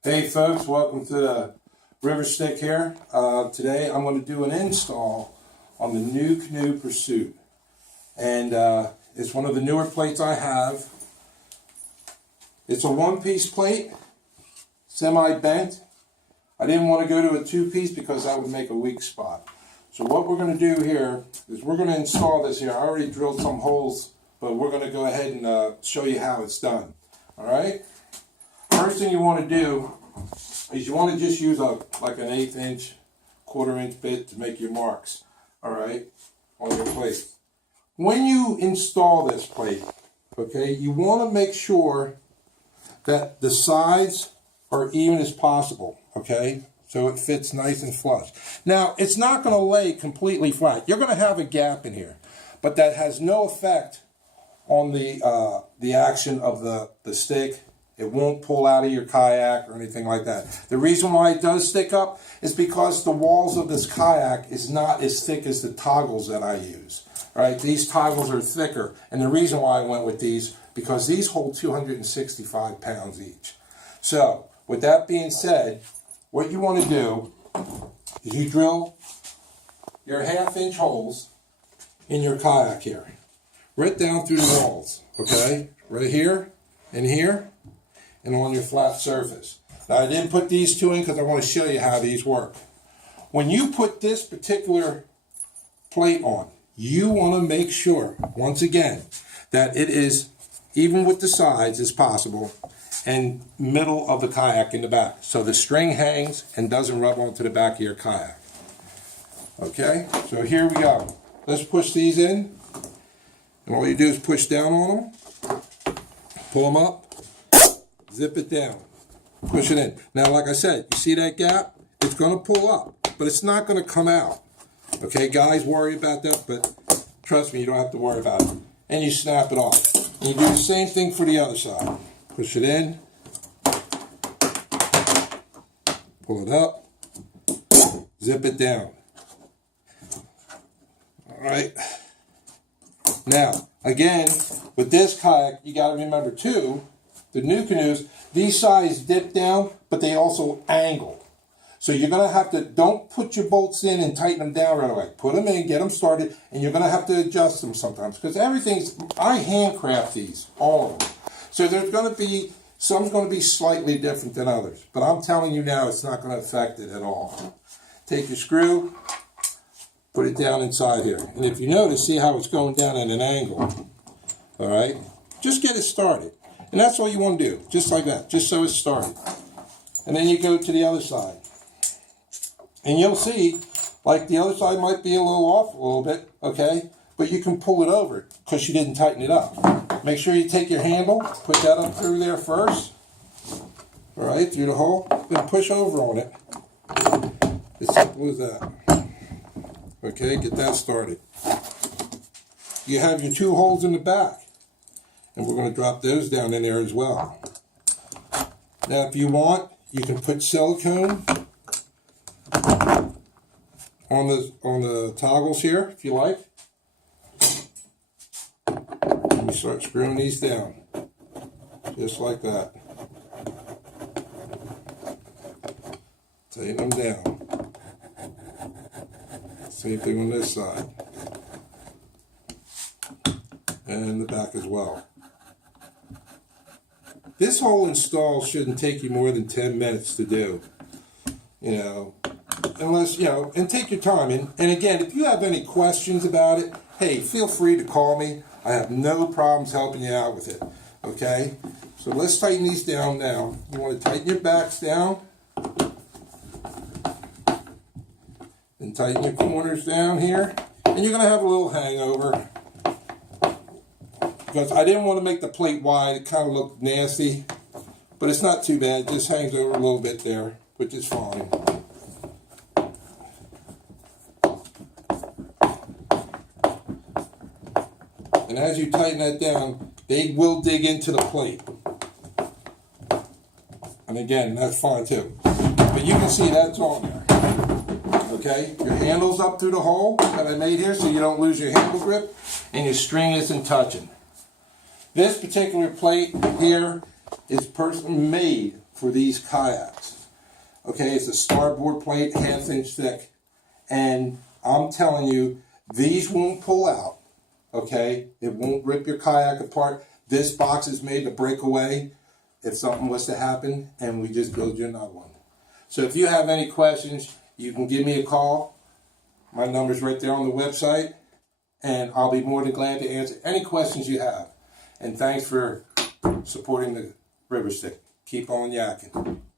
Hey folks, welcome to the River Stick here. Today I'm going to do an install on the new Canoe Pursuit. And it's one of the newer plates I have. It's a one-piece plate, semi-bent. I didn't want to go to a two-piece because that would make a weak spot. So what we're going to do here is we're going to install this here. I already drilled some holes, but we're going to go ahead and show you how it's done. Alright? First thing you want to do is you want to just use like an 1/8 inch, 1/4 inch bit to make your marks, alright, on your plate. When you install this plate, okay, you want to make sure that the sides are even as possible, okay, so it fits nice and flush. Now, it's not going to lay completely flat. You're going to have a gap in here, but that has no effect on the action of the stick. It won't pull out of your kayak or anything like that. The reason why it does stick up is because the walls of this kayak is not as thick as the toggles that I use. Right? These toggles are thicker, and the reason why I went with these, because these hold 265 pounds each. So, with that being said, what you want to do is you drill your 1/2 inch holes in your kayak here. Right down through the walls, okay? Right here, and here, and on your flat surface. Now, I didn't put these two in because I want to show you how these work. When you put this particular plate on, you want to make sure, once again, that it is even with the sides as possible and middle of the kayak in the back. So the string hangs and doesn't rub onto the back of your kayak. Okay, so here we go. Let's push these in. And all you do is push down on them, pull them up, zip it down, push it in. Now, like I said, you see that gap? It's going to pull up, but it's not going to come out. Okay, guys worry about that, but trust me, you don't have to worry about it. And you snap it off. And you do the same thing for the other side. Push it in, pull it up, zip it down. All right. Now, again, with this kayak, you got to remember too, the new canoes, these sides dip down, but they also angle. So you're going to have to, don't put your bolts in and tighten them down right away. Put them in, get them started, and you're going to have to adjust them sometimes. Because everything's, I handcraft these, all of them. So there's going to be, some's going to be slightly different than others. But I'm telling you now, it's not going to affect it at all. Take your screw, put it down inside here. And if you notice, see how it's going down at an angle. All right? Just get it started. And that's all you want to do, just like that, just so it's started. And then you go to the other side. And you'll see, like the other side might be a little off a little bit, okay? But you can pull it over because you didn't tighten it up. Make sure you take your handle, put that up through there first. All right, through the hole. Then push over on it. As simple as that. Okay, get that started. You have your 2 holes in the back. And we're going to drop those down in there as well. Now, if you want, you can put silicone on the toggles here, if you like. And you start screwing these down, just like that. Tighten them down. Same thing on this side. And the back as well. This whole install shouldn't take you more than 10 minutes to do, you know, unless, you know, and take your time. And again, if you have any questions about it, hey, feel free to call me. I have no problems helping you out with it, okay? So let's tighten these down now. You want to tighten your backs down and tighten your corners down here. And you're going to have a little hangover. Because I didn't want to make the plate wide, it kind of looked nasty, but it's not too bad, it just hangs over a little bit there, which is fine. And as you tighten that down, they will dig into the plate. And again, that's fine too. But you can see that's on there. Okay, your handle's up through the hole that I made here so you don't lose your handle grip, and your string isn't touching. This particular plate here is personally made for these kayaks. Okay, it's a starboard plate, 1/2 inch thick. And I'm telling you, these won't pull out. Okay, it won't rip your kayak apart. This box is made to break away if something was to happen, and we just build you another one. So if you have any questions, you can give me a call. My number's right there on the website, and I'll be more than glad to answer any questions you have. And thanks for supporting the River Stick. Keep on yakking.